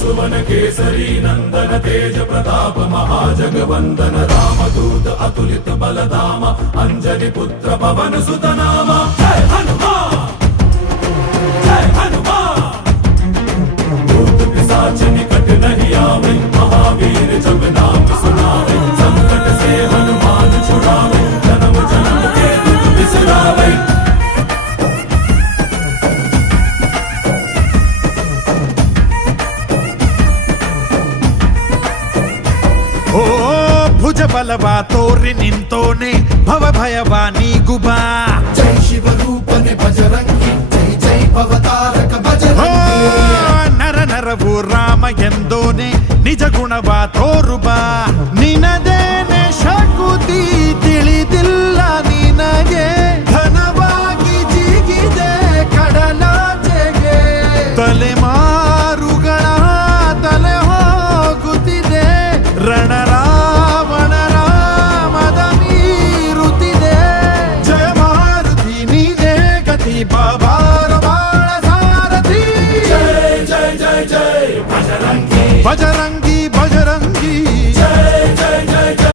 सुवन केसरी नंदन तेज प्रताप महाजगवंदन रामदूत अतुलित बलधाम अंजनी पुत्र पवन सुत नाम जय हनुमान जय हनुमान। भूत पिशाच निकट नहीं आवे महावीर जब नाम सुनावे संकट से हनुमान छुड़ावे जन्म जन्म के दुख बिसरावे। ಓ ಭುಜ ಬಲವ ತೋರಿ ನಿಂತೋನೆ ಭವ ಭಯವ ನೀಗುಬಾ ಜೈ ಶಿವರೂಪನೆ ಬಜರಂಗಿ ಜೈ ಜೈ ಭವತಾರಕ ಬಜರಂಗಿ ನರ ನರವು ರಾಮ ಎಂದೋನೆ ನಿಜ ಗುಣವ ತೋರುಬಾ ನಿನದೇನೆ ಶಕುತಿ ತಿಳಿದಿಲ್ಲ ನಿನಗೆ ಘನವಾಗಿ ಜಿಗಿದೆ ಕಡಲಾಚೆಗೆ ತಲೆಮಾರುಗಳ ತಲೆ ಹೋಗುತ್ತಿದೆ ರಣರಾವಣ ರಾಮದ ಮೀರುತ್ತಿದೆ ಜಯ ಮಾರುತಿ ನೀನೇ ಗತಿ ಬಾಬಾರ ಬಾಳ ಸಾರಥಿ जय जय जय जय बजरंगी ಬಜರಂಗಿ